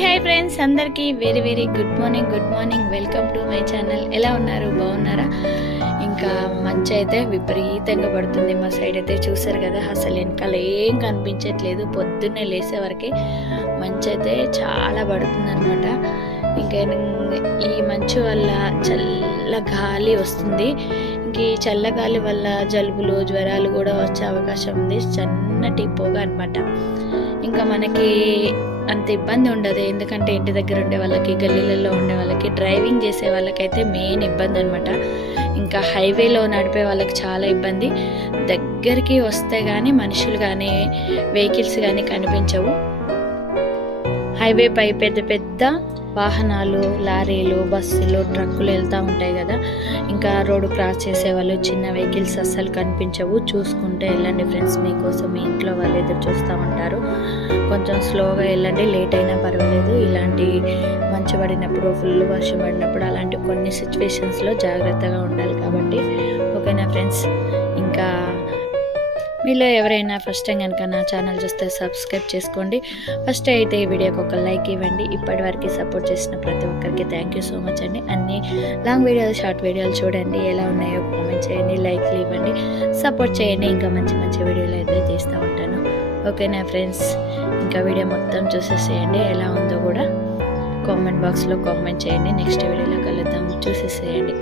Hi friends, అందరికీ very good morning. Welcome to my channel. ఎలా ఉన్నారు? బాగున్నారా? ఇంకా మంచి అయితే విపరీతంగా పడుతుంది మా సైడ్ అయితే. చూసారు కదా, అసలు వెనకాల ఏం కనిపించట్లేదు. పొద్దున్నే లేసే వరకే మంచి అయితే చాలా పడుతుంది అనమాట. ఇంకా ఈ మంచు వల్ల చల్ల గాలి వస్తుంది. ఇంక ఈ చల్ల గాలి వల్ల జలుబులు జ్వరాలు కూడా వచ్చే అవకాశం ఉంది. సన్నటి పొగ అనమాట. ఇంకా మనకి అంత ఇబ్బంది ఉండదు, ఎందుకంటే ఇంటి దగ్గర ఉండే వాళ్ళకి, గల్లీలలో ఉండే వాళ్ళకి, డ్రైవింగ్ చేసే వాళ్ళకైతే మెయిన్ ఇబ్బంది అనమాట. ఇంకా హైవేలో నడిపే వాళ్ళకి చాలా ఇబ్బంది. దగ్గరికి వస్తే కానీ మనుషులు కానీ వెహికల్స్ కానీ కనిపించవు. హైవే పై పెద్ద వాహనాలు, లారీలు, బస్సులు, ట్రక్కులు వెళ్తూ ఉంటాయి కదా. ఇంకా రోడ్డు క్రాస్ చేసేవాళ్ళు, చిన్న వెహికల్స్ అస్సలు కనిపించవు. చూసుకుంటే వెళ్ళండి ఫ్రెండ్స్, మీకోసం మీ ఇంట్లో వాళ్ళు ఎదురు చూస్తూ ఉంటారు. కొంచెం స్లోగా వెళ్ళండి, లేట్ అయినా పర్వాలేదు. ఇలాంటి మంచు పడినప్పుడు, ఫుల్ వర్షం పడినప్పుడు, అలాంటి కొన్ని సిచ్యువేషన్స్లో జాగ్రత్తగా ఉండాలి. కాబట్టి ఓకేనా ఫ్రెండ్స్. ఇంకా మీలో ఎవరైనా ఫస్ట్ టైం కనుక నా ఛానల్ చూస్తే సబ్స్క్రైబ్ చేసుకోండి. ఫస్ట్ అయితే ఈ వీడియోకి ఒక లైక్ ఇవ్వండి. ఇప్పటివరకు సపోర్ట్ చేసిన ప్రతి ఒక్కరికి థ్యాంక్ యూ సో మచ్ అండి. అన్ని లాంగ్ వీడియోలు, షార్ట్ వీడియోలు చూడండి, ఎలా ఉన్నాయో కామెంట్ చేయండి, లైక్లు ఇవ్వండి, సపోర్ట్ చేయండి. ఇంకా మంచి వీడియోలు అయితే తీస్తూ ఉంటాను. ఓకేనా ఫ్రెండ్స్. ఇంకా వీడియో మొత్తం చూసేసేయండి, ఎలా ఉందో కూడా కామెంట్ బాక్స్లో కామెంట్ చేయండి. నెక్స్ట్ వీడియోలో కలుద్దాం, చూసేసేయండి.